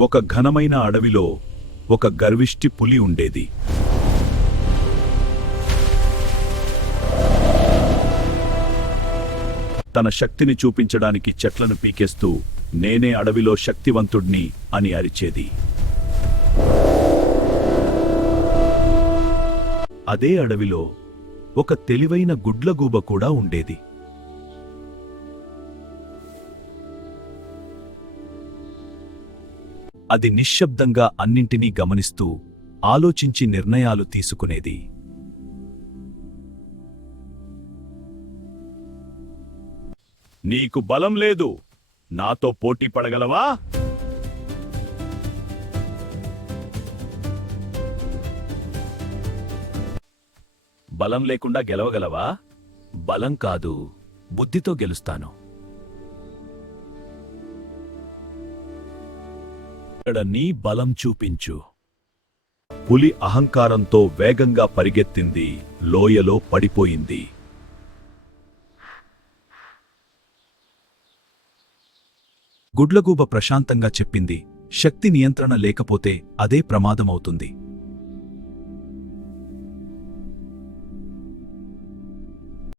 ఒక ఘనమైన అడవిలో ఒక గర్విష్టి పులి ఉండేది. తన శక్తిని చూపించడానికి చెట్లను పీకేస్తూ నేనే అడవిలో శక్తివంతుడ్ని అని అరిచేది. అదే అడవిలో ఒక తెలివైన గుడ్లగూబ కూడా ఉండేది. అది నిశ్శబ్దంగా అన్నింటినీ గమనిస్తూ ఆలోచించి నిర్ణయాలు తీసుకునేది. నీకు బలం లేదు, నాతో పోటీ పడగలవా? బలం లేకుండా గెలవగలవా? బలం కాదు, బుద్ధితో గెలుస్తాను. ఇక్కడ నీ బలం చూపించు. పులి అహంకారంతో వేగంగా పరిగెత్తింది, లోయలో పడిపోయింది. గుడ్లగూబ ప్రశాంతంగా చెప్పింది, శక్తి నియంత్రణ లేకపోతే అదే ప్రమాదమవుతుంది.